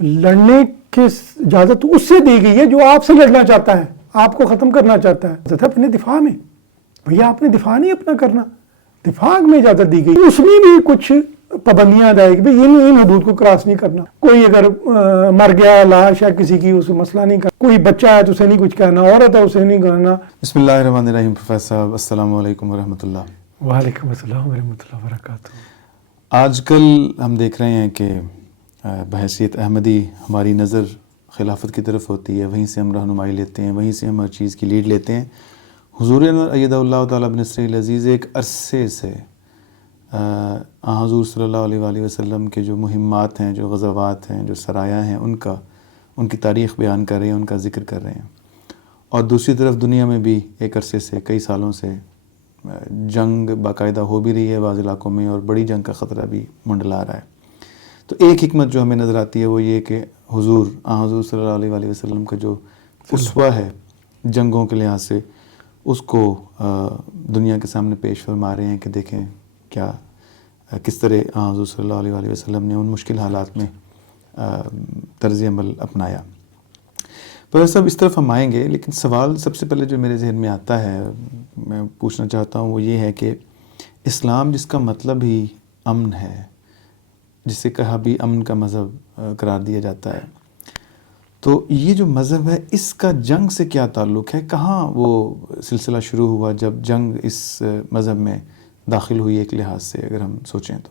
لڑنے کی اجازت اس سے دی گئی ہے جو آپ سے لڑنا چاہتا ہے، آپ کو ختم کرنا چاہتا ہے، اپنے دفاع میں. بھیا آپ نے دفاع نہیں اپنا کرنا، دفاع میں اجازت دی گئی. اس میں بھی کچھ پابندیاں آئے گی، بھائی ان حدود کو کراس نہیں کرنا. کوئی اگر مر گیا لاش ہے کسی کی، اسے مسئلہ نہیں کرنا. کوئی بچہ ہے تو اسے نہیں کچھ کہنا، عورت ہے اسے نہیں کہنا. بسم اللہ الرحمن الرحیم. پروفیسر صاحب السلام علیکم ورحمۃ اللہ. وعلیکم السلام ورحمۃ اللہ وبرکاتہ. آج کل ہم دیکھ رہے ہیں کہ بحیثیت احمدی ہماری نظر خلافت کی طرف ہوتی ہے، وہیں سے ہم رہنمائی لیتے ہیں، وہیں سے ہم ہر چیز کی لیڈ لیتے ہیں. حضور ایدہ اللہ تعالیٰ بنصرہ العزیز ایک عرصے سے حضور صلی اللہ علیہ وآلہ وسلم کے جو مہمات ہیں، جو غزوات ہیں، جو سرایہ ہیں، ان کی تاریخ بیان کر رہے ہیں، ان کا ذکر کر رہے ہیں. اور دوسری طرف دنیا میں بھی ایک عرصے سے، کئی سالوں سے جنگ باقاعدہ ہو بھی رہی ہے بعض علاقوں میں، اور بڑی جنگ کا خطرہ بھی منڈلا رہا ہے. تو ایک حکمت جو ہمیں نظر آتی ہے وہ یہ کہ حضور صلی اللہ علیہ وآلہ وسلم کا جو اسوہ ہے جنگوں کے لحاظ سے، اس کو دنیا کے سامنے پیش فرما رہے ہیں کہ دیکھیں کس طرح حضور صلی اللہ علیہ وآلہ وسلم نے ان مشکل حالات میں طرز عمل اپنایا. پر سب اس طرف ہم آئیں گے، لیکن سوال سب سے پہلے جو میرے ذہن میں آتا ہے، میں پوچھنا چاہتا ہوں، وہ یہ ہے کہ اسلام جس کا مطلب ہی امن ہے، جسے کہا بھی امن کا مذہب قرار دیا جاتا ہے، تو یہ جو مذہب ہے اس کا جنگ سے کیا تعلق ہے؟ کہاں وہ سلسلہ شروع ہوا جب جنگ اس مذہب میں داخل ہوئی ایک لحاظ سے اگر ہم سوچیں تو؟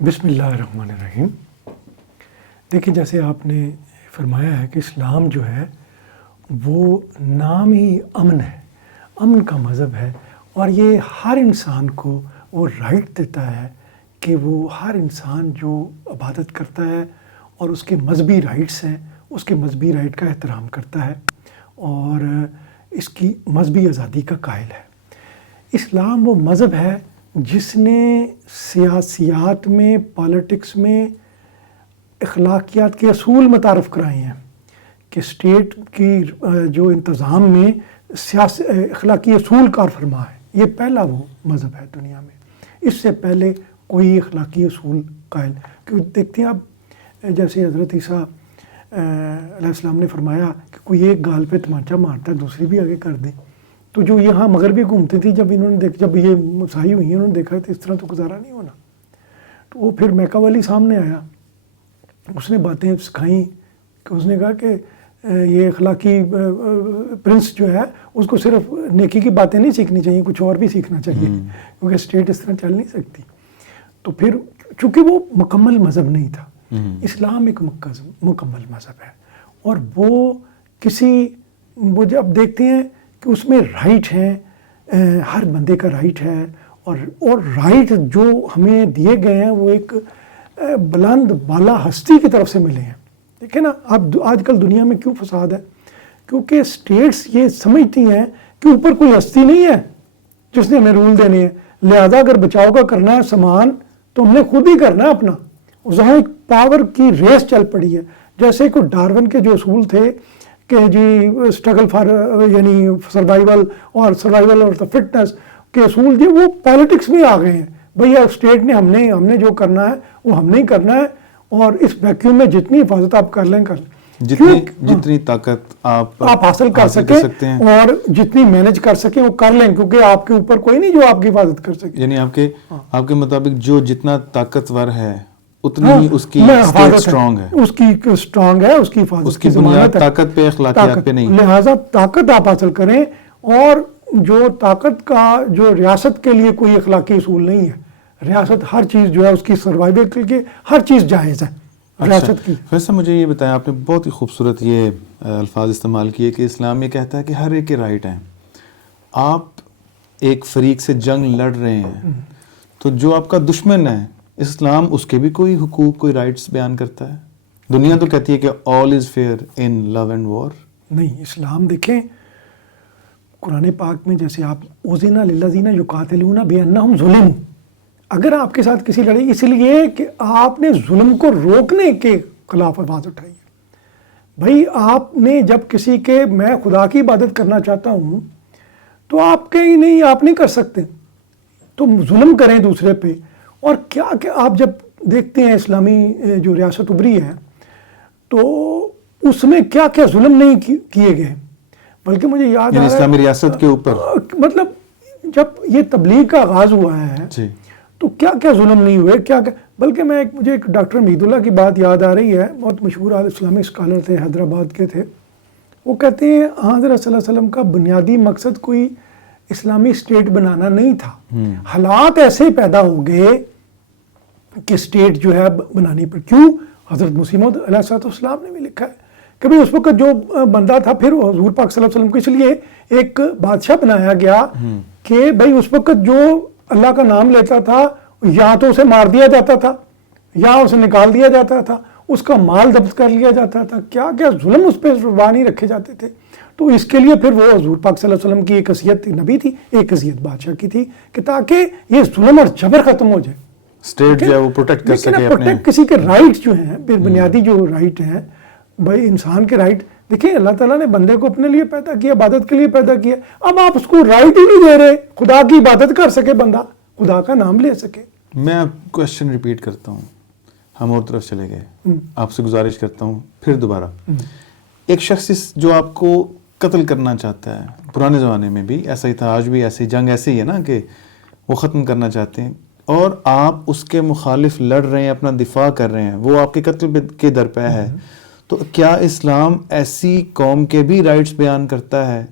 بسم اللہ الرحمن الرحیم. دیکھیں جیسے آپ نے فرمایا ہے کہ اسلام جو ہے وہ نام ہی امن ہے، امن کا مذہب ہے، اور یہ ہر انسان کو وہ رائٹ دیتا ہے کہ وہ ہر انسان جو عبادت کرتا ہے اور اس کے مذہبی رائٹس ہیں، اس کے مذہبی رائٹ کا احترام کرتا ہے اور اس کی مذہبی آزادی کا قائل ہے. اسلام وہ مذہب ہے جس نے سیاسیات میں، پالیٹکس میں اخلاقیات کے اصول متعارف کرائے ہیں کہ اسٹیٹ کی جو انتظام میں اخلاقی اصول کار فرما ہے. یہ پہلا وہ مذہب ہے دنیا میں، اس سے پہلے کوئی اخلاقی اصول قائل. کیونکہ دیکھتے ہیں آپ جیسے حضرت عیسیٰ علیہ السلام نے فرمایا کہ کوئی ایک گال پہ تمانچہ مارتا ہے دوسری بھی آگے کر دے. تو جو یہاں مغربی گھومتے تھی جب یہ مسائی ہوئی ہیں، انہوں نے دیکھا کہ اس طرح تو گزارا نہیں ہونا. تو وہ پھر میکا والی سامنے آیا، اس نے باتیں سکھائیں کہ اس نے کہا کہ یہ اخلاقی پرنس جو ہے اس کو صرف نیکی کی باتیں نہیں سیکھنی چاہیے، کچھ اور بھی سیکھنا چاہیے، کیونکہ اسٹیٹ اس طرح چل نہیں سکتی. تو پھر چونکہ وہ مکمل مذہب نہیں تھا، اسلام ایک مکمل مذہب ہے، اور وہ جب دیکھتے ہیں کہ اس میں رائٹ ہیں، ہر بندے کا رائٹ ہے، اور رائٹ جو ہمیں دیے گئے ہیں وہ ایک بلند بالا ہستی کی طرف سے ملے ہیں. دیکھیں نا اب آج کل دنیا میں کیوں فساد ہے؟ کیونکہ اسٹیٹس یہ سمجھتی ہیں کہ اوپر کوئی ہستی نہیں ہے جس نے ہمیں رول دینے ہیں، لہذا اگر بچاؤ کا کرنا ہے سامان تو ہم نے خود ہی کرنا ہے اپنا. وہاں ایک پاور کی ریس چل پڑی ہے. جیسے کوئی ڈارون کے جو اصول تھے کہ جی اسٹرگل فار یعنی سروائیول اور فٹنس کے اصول جو وہ پالیٹکس میں آ گئے ہیں. بھیا اسٹیٹ نے ہم نے جو کرنا ہے وہ ہم نے ہی کرنا ہے، اور اس ویکیوم میں جتنی حفاظت آپ کر لیں جتنی طاقت آپ حاصل کر سکیں اور جتنی مینج کر سکیں وہ کر لیں، کیونکہ آپ کے اوپر کوئی نہیں جو آپ کی حفاظت کر سکے. یعنی آپ کے مطابق جو جتنا طاقتور ہے اتنی ہی اس کی اسٹیٹ اسٹرانگ ہے، اس کی اسٹرانگ ہے، اس کی حفاظت، اس کی بنیاد طاقت پہ، اخلاقیات پہ نہیں. لہٰذا طاقت آپ حاصل کریں، اور جو طاقت کا جو ریاست کے لیے کوئی اخلاقی اصول نہیں ہے. ریاست ہر چیز جو ہے اس کی سروائیول کے لیے ہر چیز جائز ہے ریاست کی. ویسے مجھے یہ بتایا آپ نے، بہت ہی خوبصورت یہ الفاظ استعمال کیے کہ اسلام یہ کہتا ہے کہ ہر ایک کے رائٹ ہیں. آپ ایک فریق سے جنگ لڑ رہے ہیں تو جو آپ کا دشمن ہے اسلام اس کے بھی کوئی حقوق، کوئی رائٹس بیان کرتا ہے. دنیا تو کہتی ہے کہ all is fair in love and war. نہیں، اسلام دیکھیں قرآن پاک میں جیسے آپ اُذِنَ لِلَّذِينَ يُقَاتِلُونَ بِأَنَّهُمْ ظُلِمُوا، اگر آپ کے ساتھ کسی لڑائی اس لیے کہ آپ نے ظلم کو روکنے کے خلاف آواز اٹھائی ہے. بھائی آپ نے جب کسی کے میں خدا کی عبادت کرنا چاہتا ہوں تو آپ کہیں نہیں، آپ نہیں کر سکتے، تو ظلم کریں دوسرے پہ. اور کیا کہ آپ جب دیکھتے ہیں اسلامی جو ریاست ابھری ہے تو اس میں کیا کیا ظلم نہیں کیے گئے. بلکہ مجھے یاد آ رہا ہے اسلامی ریاست کے اوپر مطلب جب یہ تبلیغ کا آغاز ہوا ہے جی تو کیا کیا ظلم نہیں ہوئے, کیا کیا. بلکہ مجھے ایک ڈاکٹر حمید اللہ کی بات یاد آ رہی ہے, بہت مشہور اسلامی اسکالر تھے, حیدرآباد کے تھے. وہ کہتے ہیں حضرت صلی اللہ علیہ وسلم کا بنیادی مقصد کوئی اسلامی اسٹیٹ بنانا نہیں تھا, حالات ایسے پیدا ہو گئے کہ اسٹیٹ جو ہے بنانی پڑ. کیوں؟ حضرت مسیح موعود علیہ السلام نے بھی لکھا ہے کہ بھئی اس وقت جو بندہ تھا, پھر حضور پاک صلی اللہ علیہ وسلم کو اس لیے ایک بادشاہ بنایا گیا کہ بھئی اس وقت جو اللہ کا نام لیتا تھا یا تو اسے مار دیا جاتا تھا یا اسے نکال دیا جاتا تھا, اس کا مال ضبط کر لیا جاتا تھا, کیا کیا ظلم اس پہ زبانی رکھے جاتے تھے. تو اس کے لیے پھر وہ حضور پاک صلی اللہ علیہ وسلم کی ایک حیثیت نبی تھی, ایک حیثیت بادشاہ کی تھی کہ تاکہ یہ ظلم اور جبر ختم ہو جائے, اسٹیٹ جو ہے وہ پروٹیکٹ کر سکے اپنے کسی کے رائٹ جو ہیں, بنیادی جو رائٹ ہیں بھائی انسان کے رائٹ. دیکھیں اللہ تعالیٰ نے بندے کو اپنے لیے پیدا کیا, عبادت کے لیے پیدا کیا, اب آپ اس کو رائٹ ہی نہیں دے رہے خدا کی عبادت کر سکے, بندہ خدا کا نام لے سکے. میں کوشچن ریپیٹ کرتا ہوں, ہم اور طرف چلے گئے, آپ سے گزارش کرتا ہوں پھر دوبارہ. ایک شخص جو آپ کو قتل کرنا چاہتا ہے, پرانے زمانے میں بھی ایسا ہی تھا, آج بھی ایسی جنگ ایسی ہی ہے نا کہ وہ ختم کرنا چاہتے ہیں, اور آپ اس کے مخالف لڑ رہے ہیں, اپنا دفاع کر رہے ہیں, وہ آپ کے قتل کے درپے ہے. تو کیا اسلام ایسی قوم کے بھی رائٹس بیان کرتا ہے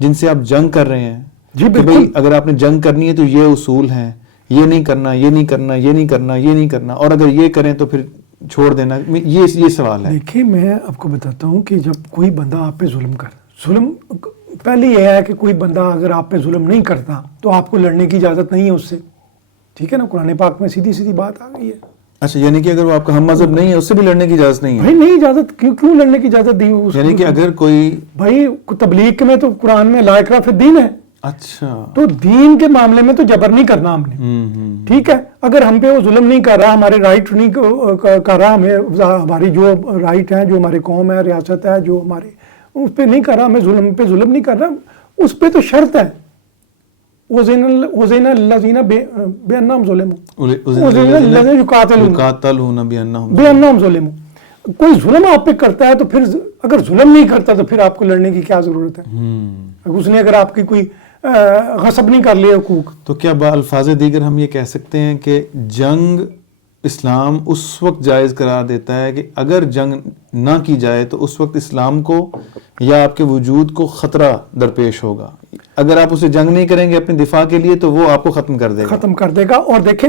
جن سے آپ جنگ کر رہے ہیں؟ جی کہ بھئی اگر آپ نے جنگ کرنی ہے تو یہ اصول ہیں, یہ نہیں کرنا, یہ نہیں کرنا, یہ نہیں کرنا, یہ نہیں کرنا, اور اگر یہ کریں تو پھر چھوڑ دینا. یہ سوال ہے. دیکھیں میں آپ کو بتاتا ہوں کہ جب کوئی بندہ آپ پہ ظلم پہلے یہ ہے کہ کوئی بندہ اگر آپ پہ ظلم نہیں کرتا تو آپ کو لڑنے کی اجازت نہیں ہے اس سے, ٹھیک ہے نا, قرآن پاک میں سیدھی سیدھی بات آ گئی ہے. اچھا, یعنی کہ اگر وہ آپ کا ہم مذہب نہیں ہے اس سے بھی لڑنے کی اجازت نہیں ہے؟ بھائی نہیں اجازت, کیوں لڑنے کی اجازت دی؟ یعنی کہ اگر کوئی بھائی تبلیغ میں تو قرآن میں لا اکراہ فی الدین ہے. اچھا, تو دین کے معاملے میں تو جبر نہیں کرنا ہم نے, ٹھیک ہے. اگر ہم پہ وہ ظلم نہیں کر رہا, ہمارے رائٹ نہیں کر رہا, ہماری جو رائٹ ہیں, جو ہماری قوم ہے, ریاست ہے, جو ہمارے اس پہ نہیں کر رہا, ہمیں ظلم نہیں کر رہا, اس پہ تو شرط ہے وَزَيْنَ الَّذِينَ بِأَنَّهُمْ ظُلِمُوا يُقَاتَلُونَ بِأَنَّهُمْ ظُلِمُوا. کوئی ظلم آپ پہ کرتا ہے تو پھر اگر ظلم نہیں کرتا تو پھر آپ کو لڑنے کی کیا ضرورت ہے؟ اس نے اگر آپ کی کوئی غصب نہیں کر لیا حقوق. تو کیا بالفاظ دیگر ہم یہ کہہ سکتے ہیں کہ جنگ اسلام اس وقت جائز قرار دیتا ہے کہ اگر جنگ نہ کی جائے تو اس وقت اسلام کو یا آپ کے وجود کو خطرہ درپیش ہوگا, اگر آپ اسے جنگ نہیں کریں گے اپنے دفاع کے لیے تو وہ آپ کو ختم کر دے گا. اور دیکھیں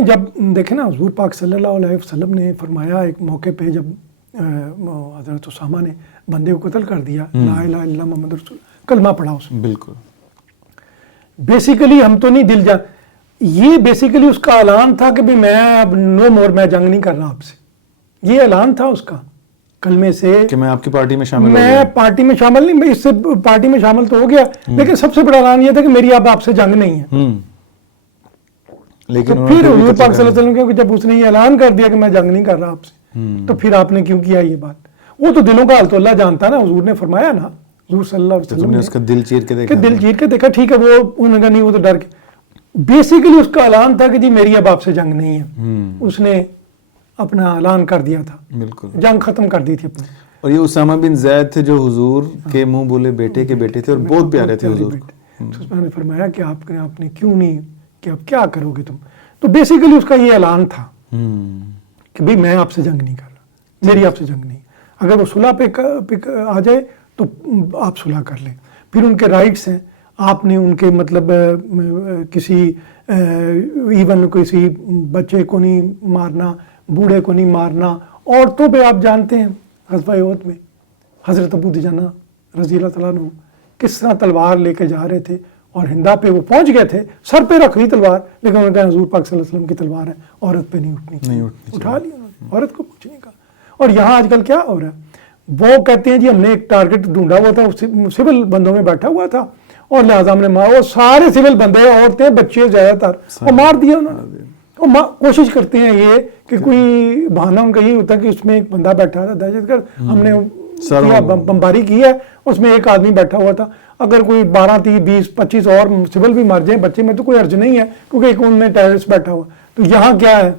نا حضور پاک صلی اللہ علیہ وسلم نے فرمایا ایک موقع پہ جب حضرت اسامہ نے بندے کو قتل کر دیا, لا الہ الا اللہ محمد رسول, کلمہ پڑھا اس نے. بالکل بیسیکلی ہم تو نہیں دل یہ بیسیکلی اس کا اعلان تھا کہ بھی میں اب نو مور, میں جنگ نہیں کر رہا آپ سے. یہ اعلان تھا اس کا کلمے سے کہ میں آپ کی پارٹی میں شامل میں پارٹی میں شامل نہیں, میں اس سے پارٹی میں شامل تو ہو گیا, لیکن سب سے بڑا اعلان یہ تھا کہ میری اب آپ سے جنگ نہیں ہے. لیکن پھر حضور پاک صلی اللہ علیہ وسلم جب اس نے یہ اعلان کر دیا کہ میں جنگ نہیں کر رہا آپ سے, تو پھر آپ نے کیوں کیا یہ بات؟ وہ تو دلوں کا حال تو اللہ جانتا نا. حضور نے فرمایا نا, حضور صلی اللہ علیہ وسلم نے اس کا دل چیر کے دیکھا, ٹھیک ہے, وہ انہوں نے نہیں, وہ تو ڈر کے بیسیکلی اس کا اعلان تھا کہ جی میری اب آپ سے جنگ نہیں ہے. اس نے اپنا اعلان کر دیا تھا, بالکل جنگ ختم کر دی تھی اپنی. اور یہ اسامہ بن زید تھے جو حضور کے منہ بولے بیٹے کے بیٹے تھے اور بہت پیارے تھے حضور کو. اس نے فرمایا کہ آپ نے کیوں نہیں, کہ اب کیا کرو گے تم. تو بیسیکلی اس کا یہ اعلان تھا کہ بھئی میں آپ سے جنگ نہیں کر رہا, میری آپ سے جنگ نہیں. اگر وہ صلح پہ آ جائے تو آپ صلح کر لیں. پھر ان کے رائٹس ہیں, آپ نے ان کے مطلب کسی ایون کسی بچے کو نہیں مارنا, بوڑھے کو نہیں مارنا. عورتوں پہ آپ جانتے ہیں غزوہ احد میں حضرت ابو دجانہ رضی اللہ تعالیٰ عنہ کس طرح تلوار لے کے جا رہے تھے, اور ہندا پہ وہ پہنچ گئے تھے, سر پہ رکھ لی تلوار, لیکن انہوں نے کہا حضور پاک صلی اللہ علیہ وسلم کی تلوار ہے, عورت پہ نہیں اٹھنی, اٹھا لی انہوں نے, عورت کو کچھ نہیں کہا. اور یہاں آج کل کیا ہو رہا ہے, وہ کہتے ہیں جی ہم نے ایک ٹارگٹ ڈھونڈا ہوا تھا, سول بندوں میں بیٹھا ہوا تھا, اور لہٰذا ہم نے وہ سارے سول بندے, عورتیں, بچے زیادہ تر, اور مار دیا انہوں نے. اور کوشش کرتے ہیں یہ کہ کوئی بہانہ ان کا یہ ہوتا ہے کہ اس میں ایک بندہ بیٹھا تھا دہشت گرد, ہم نے بمباری کی ہے, اس میں ایک آدمی بیٹھا ہوا تھا, اگر کوئی 12 30 20 25 اور سول بھی مر جائیں بچے میں تو کوئی حرج نہیں ہے, کیونکہ ایک ان میں ٹیررسٹ بیٹھا ہوا. تو یہاں کیا ہے,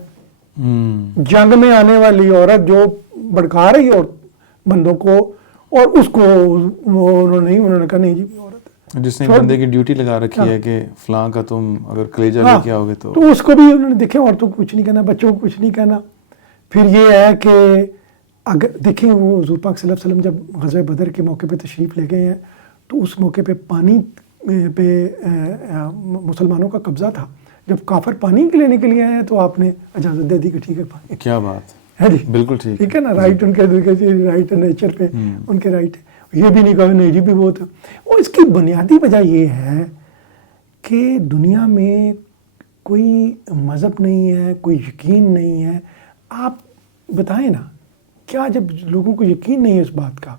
جنگ میں آنے والی عورت جو بھڑکا رہی ہے اور بندوں کو, اور اس کو انہوں نے کہا نہیں جی عورت ہے. جس نے بندے کی ڈیوٹی لگا رکھی ہے کہ فلاں کا تم اگر کلیجہ لے کے آؤ گے تو اس کو بھی انہوں نے دیکھیں عورتوں کو کچھ نہیں کہنا, بچوں کو کچھ نہیں کہنا. پھر یہ ہے کہ اگر دیکھیں وہ حضور پاک صلی اللہ علیہ وسلم جب غزوہ بدر کے موقع پہ تشریف لے گئے ہیں تو اس موقع پہ پانی پہ مسلمانوں کا قبضہ تھا. جب کافر پانی کے لینے کے لیے آئے ہیں تو آپ نے اجازت دے دی کہ ٹھیک ہے پانی. کیا بات ہے جی, بالکل ٹھیک ہے نا, رائٹ ان کے رائٹ نیچر پہ ان کے رائٹ ہے. یہ بھی نہیں کہا نہیں جی بھی وہ تھا. اور اس کی بنیادی وجہ یہ ہے کہ دنیا میں کوئی مذہب نہیں ہے, کوئی یقین نہیں ہے. آپ بتائیں نا, کیا جب لوگوں کو یقین نہیں ہے اس بات کا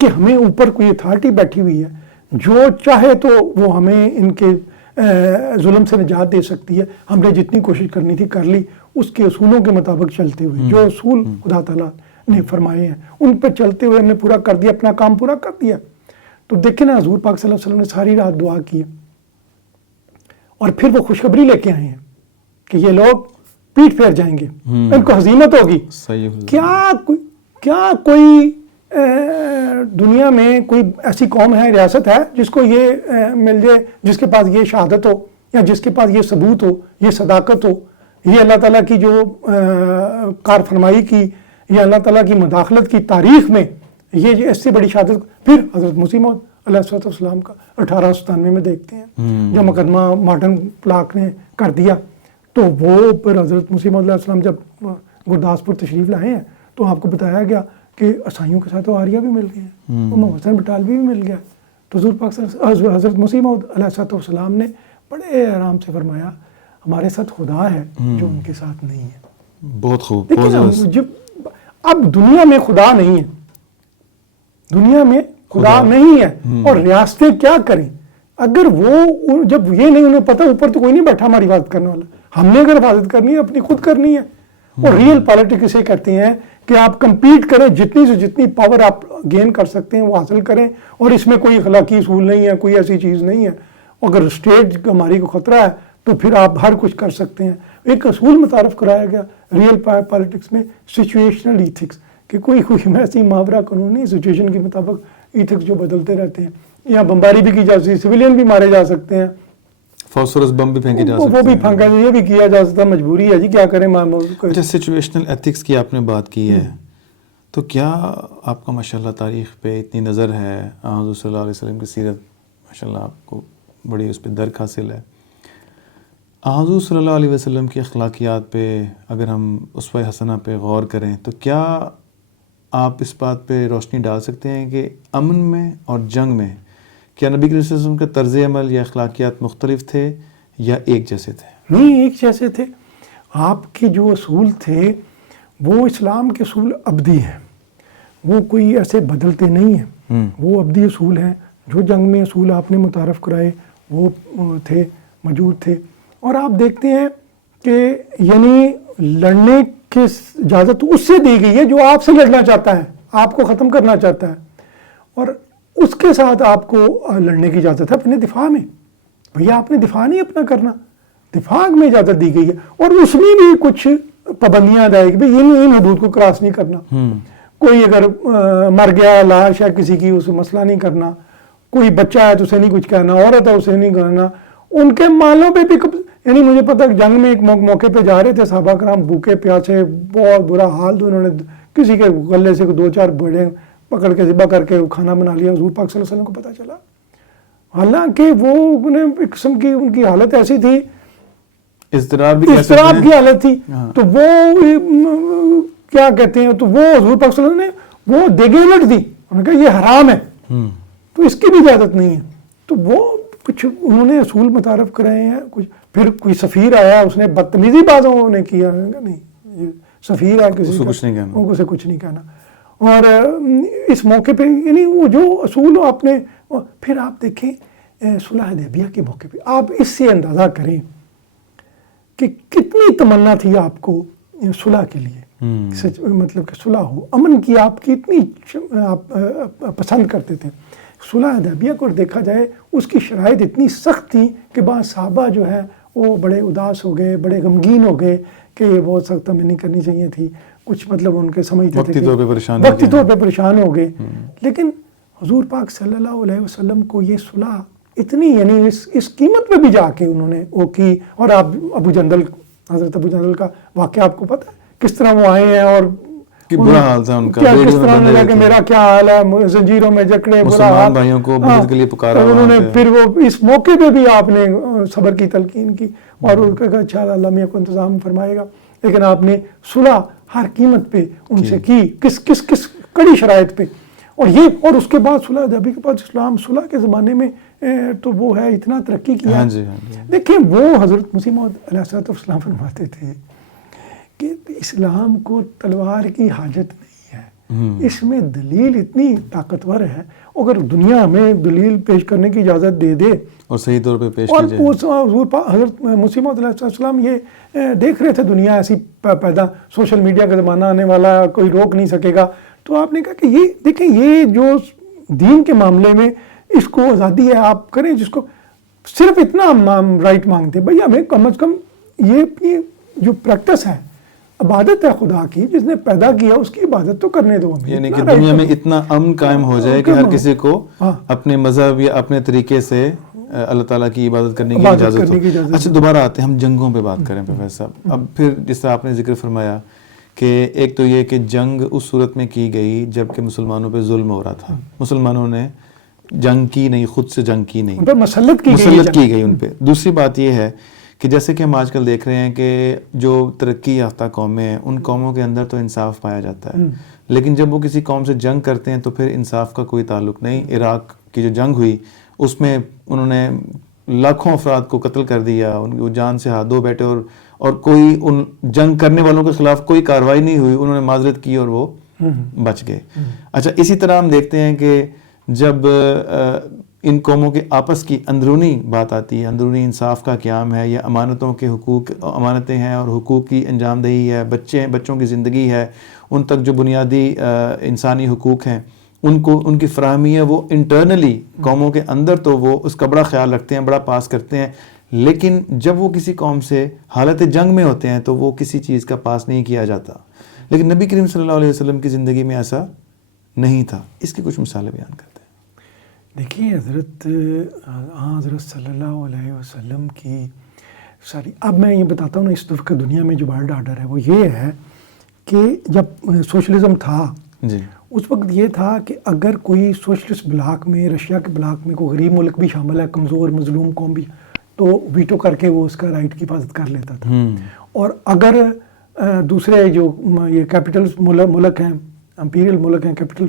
کہ ہمیں اوپر کوئی اتھارٹی بیٹھی ہوئی ہے جو چاہے تو وہ ہمیں ان کے ظلم سے نجات دے سکتی ہے, ہم نے جتنی کوشش کرنی تھی کر لی, اس کے اصولوں کے مطابق چلتے ہوئے, جو اصول خدا تعالیٰ نے فرمائے ہیں ان پر چلتے ہوئے ہم نے پورا کر دیا, اپنا کام پورا کر دیا. تو دیکھیں نا حضور پاک صلی اللہ علیہ وسلم نے ساری رات دعا کی اور پھر وہ خوشخبری لے کے آئے ہیں کہ یہ لوگ پیٹ پھیر جائیں گے, ان کو ہزیمت ہوگی. کیا کوئی دنیا میں کوئی ایسی قوم ہے, ریاست ہے جس کو یہ مل جائے, جس کے پاس یہ شہادت ہو یا جس کے پاس یہ ثبوت ہو, یہ صداقت ہو, یہ اللہ تعالیٰ کی جو کار فرمائی کی یا اللہ تعالیٰ کی مداخلت کی تاریخ میں یہ اس سے بڑی شہادت. پھر حضرت مسیح موعود علیہ السلام کا 1897 میں دیکھتے ہیں جو مقدمہ مارٹن پلاک نے کر دیا, تو وہ پھر حضرت مسیح موعود علیہ السلام جب گرداسپور تشریف لائے ہیں تو آپ کو بتایا گیا کہ عیسائیوں کے ساتھ آریہ بھی مل گئے ہیں, محمد حسین بٹالوی بھی مل گیا. تو حضور پاک حضرت مسیح موعود علیہ السلام نے بڑے آرام سے فرمایا ہمارے ساتھ خدا ہے جو ان کے ساتھ نہیں ہے. بہت خوب. جب اب دنیا میں خدا نہیں ہے, دنیا میں خدا نہیں ہے, اور ریاستیں کیا کریں اگر وہ جب یہ نہیں انہیں پتہ اوپر تو کوئی نہیں بیٹھا ہماری حفاظت کرنے والا, ہم نے اگر حفاظت کرنی ہے اپنی خود کرنی ہے. اور ریئل پالیٹکس اسے کہتے ہیں کہ آپ کمپیٹ کریں, جتنی سے جتنی پاور آپ گین کر سکتے ہیں وہ حاصل کریں, اور اس میں کوئی اخلاقی اصول نہیں ہے, کوئی ایسی چیز نہیں ہے. اگر اسٹیٹ ہماری کو خطرہ ہے تو پھر آپ ہر کچھ کر سکتے ہیں. ایک اصول متعارف کرایا گیا ریئل پالیٹکس میں, سچویشنل ایتھکس, کہ کوئی ایسی محاورہ قانون نہیں, سچویشن کے مطابق ایتھکس جو بدلتے رہتے ہیں. یہاں بمباری بھی کی جا سکتی ہے, سویلین بھی مارے جا سکتے ہیں, فاسفورس بم بھی پھینکے جا سکتے ہیں, وہ بھی پھینکا, یہ بھی کیا جا سکتا, مجبوری ہے جی کیا کریں. اچھا, سچویشنل ایتھکس کی آپ نے بات کی ہے, تو کیا آپ کا ماشاءاللہ تاریخ پہ اتنی نظر ہے, حضور صلی اللہ علیہ وسلم کی سیرت ماشاءاللہ آپ کو بڑی اس پہ درک حاصل ہے. حضور صلی اللہ علیہ وسلم کی اخلاقیات پہ اگر ہم اسوہ حسنہ پہ غور کریں تو کیا آپ اس بات پہ روشنی ڈال سکتے ہیں کہ امن میں اور جنگ میں کیا نبی صلی اللہ علیہ وسلم کا طرز عمل یا اخلاقیات مختلف تھے یا ایک جیسے تھے؟ نہیں, ایک جیسے تھے. آپ کے جو اصول تھے وہ اسلام کے اصول ابدی ہیں, وہ کوئی ایسے بدلتے نہیں ہیں, وہ ابدی اصول ہیں. جو جنگ میں اصول آپ نے متعارف کرائے وہ تھے, موجود تھے. اور آپ دیکھتے ہیں کہ یعنی لڑنے کی اجازت اس سے دی گئی ہے جو آپ سے لڑنا چاہتا ہے, آپ کو ختم کرنا چاہتا ہے, اور اس کے ساتھ آپ کو لڑنے کی اجازت ہے اپنے دفاع میں. بھیا آپ نے دفاع نہیں اپنا کرنا, دفاع میں اجازت دی گئی ہے, اور اس میں بھی کچھ پابندیاں آئے گی, بھائی ان حدود کو کراس نہیں کرنا. کوئی اگر مر گیا لاش ہے کسی کی, اسے مسئلہ نہیں کرنا. کوئی بچہ ہے تو اسے نہیں کچھ کہنا, عورت ہے اسے نہیں کرنا. ان کے مالوں پہ بھی یعنی مجھے پتا جنگ میں ایک موقع پہ جا رہے تھے صحابہ کرام, بھوکے پیاسے, بہت برا حال, تو انہوں نے کسی کے غلے سے 2-4 بڑے پکڑ کے ذبح کر کے کھانا بنا لیا. حضور پاک صلی اللہ علیہ وسلم کو پتہ چلا, حالانکہ وہ انہیں ایک قسم کی ان کی حالت ایسی تھی, اضطراب کی حالت تھی. تو وہ کیا کہتے ہیں, تو وہ حضور پاک صلی اللہ علیہ وسلم نے وہ دیگیں الٹ دی, انہوں نے کہا یہ حرام ہے, تو اس کی بھی اجازت نہیں ہے. تو وہ کچھ انہوں نے اصول متعارف کرائے ہیں. کچھ پھر کوئی سفیر آیا, اس نے بدتمیزی بازوں نے کیا, نہیں یہ سفیر ہے کسی کا, کچھ نہیں کہنا. اور اس موقع پہ یعنی وہ جو اصول آپ نے, پھر آپ دیکھیں صلح حدیبیہ کے موقع پہ, آپ اس سے اندازہ کریں کہ کتنی تمنا تھی آپ کو صلح کے لیے, مطلب کہ صلح ہو, امن کی آپ کی اتنی آپ پسند کرتے تھے. صلح حدیبیہ کو دیکھا جائے اس کی شرائط اتنی سخت تھی کہ بعض صحابہ جو ہے وہ بڑے اداس ہو گئے, بڑے غمگین ہو گئے کہ یہ بہت سخت ہمیں نہیں کرنی چاہیے تھی. کچھ مطلب ان کے سمجھتے تھے وقتی طور پہ پریشان وقتی طور پہ پریشان ہو گئے. لیکن حضور پاک صلی اللہ علیہ وسلم کو یہ صلح اتنی یعنی اس قیمت پہ بھی جا کے انہوں نے وہ کی. اور آپ ابو جندل حضرت ابو جندل کا واقعہ آپ کو پتہ ہے کس طرح وہ آئے ہیں اور برا حال تھا ان کا, کس طرح انہوں نے کہ میرا کیا حال ہے, زنجیروں میں جکڑے, برا حال. بھائیوں کو مدد کے لیے پکارا, انہوں نے پھر وہ اس موقع پہ بھی آپ نے صبر کی تلقین کی اور ان کا اچھا اللہ میاں کو انتظام فرمائے گا. لیکن آپ نے صلح ہر قیمت پہ ان سے کی, کس کڑی شرائط پہ. اور اس کے بعد صلح حدیبیہ کے بعد اسلام صلح کے زمانے میں تو وہ ہے اتنا ترقی کیا. دیکھیں وہ حضرت مسیح موعود علیہ السلام فرماتے تھے کہ اسلام کو تلوار کی حاجت نہیں ہے, اس میں دلیل اتنی طاقتور ہے. اگر دنیا ہمیں دلیل پیش کرنے کی اجازت دے دے اور صحیح طور پہ پیش اور کی جائے. حضرت مسیح موعود علیہ السلام یہ دیکھ رہے تھے دنیا ایسی پیدا, سوشل میڈیا کا زمانہ آنے والا, کوئی روک نہیں سکے گا. تو آپ نے کہا کہ یہ دیکھیں یہ جو دین کے معاملے میں اس کو آزادی ہے آپ کریں, جس کو صرف اتنا ہم رائٹ مانگتے ہیں بھئی ہمیں کم از کم یہ جو پریکٹس ہے عبادت ہے خدا کی, جس نے پیدا کیا اس کی عبادت تو کرنے دو ہمیں. یعنی کہ دنیا میں اتنا امن قائم ہو جائے کہ ہر کسی کو اپنے مذہب یا اپنے طریقے سے اللہ تعالیٰ کی عبادت کرنے کی اجازت ہو. اچھا دوبارہ آتے ہیں ہم جنگوں پہ بات کریں پروفیسر صاحب. اب پھر جس طرح آپ نے ذکر فرمایا کہ ایک تو یہ کہ جنگ اس صورت میں کی گئی جب کہ مسلمانوں پہ ظلم ہو رہا تھا, مسلمانوں نے جنگ کی نہیں, خود سے جنگ کی نہیں, مسلط کی گئی ان پہ. دوسری بات یہ ہے کہ جیسے کہ ہم آج کل دیکھ رہے ہیں کہ جو ترقی یافتہ قومیں ہیں ان قوموں کے اندر تو انصاف پایا جاتا ہے, لیکن جب وہ کسی قوم سے جنگ کرتے ہیں تو پھر انصاف کا کوئی تعلق نہیں. عراق کی جو جنگ ہوئی اس میں انہوں نے لاکھوں افراد کو قتل کر دیا, ان کو جان سے ہاتھ دھو بیٹھے, اور کوئی ان جنگ کرنے والوں کے خلاف کوئی کارروائی نہیں ہوئی, انہوں نے معذرت کی اور وہ بچ گئے. اچھا اسی طرح ہم دیکھتے ہیں کہ جب ان قوموں کے آپس کی اندرونی بات آتی ہے, اندرونی انصاف کا قیام ہے یا امانتوں کے حقوق, امانتیں ہیں اور حقوق کی انجام دہی ہے, بچوں کی زندگی ہے, ان تک جو بنیادی انسانی حقوق ہیں ان کی فراہمی ہے, وہ انٹرنلی قوموں کے اندر تو وہ اس کا بڑا خیال رکھتے ہیں, بڑا پاس کرتے ہیں. لیکن جب وہ کسی قوم سے حالت جنگ میں ہوتے ہیں تو وہ کسی چیز کا پاس نہیں کیا جاتا. لیکن نبی کریم صلی اللہ علیہ وسلم کی زندگی میں ایسا نہیں تھا. اس کی کچھ مثالیں بیان کرتے ہیں. دیکھیے حضرت صلی اللہ علیہ وسلم کی ساری, اب میں یہ بتاتا ہوں نا, اس دفعہ دنیا میں جو ورلڈ آرڈر ہے وہ یہ ہے کہ جب سوشلزم تھا جی اس وقت یہ تھا کہ اگر کوئی سوشلسٹ بلاک میں, رشیا کے بلاک میں کوئی غریب ملک بھی شامل ہے, کمزور مظلوم قوم بھی, تو ویٹو کر کے وہ اس کا رائٹ کی حفاظت کر لیتا تھا. اور اگر دوسرے جو یہ کیپٹل ملک ہیں, امپیریل ملک ہیں, کیپٹل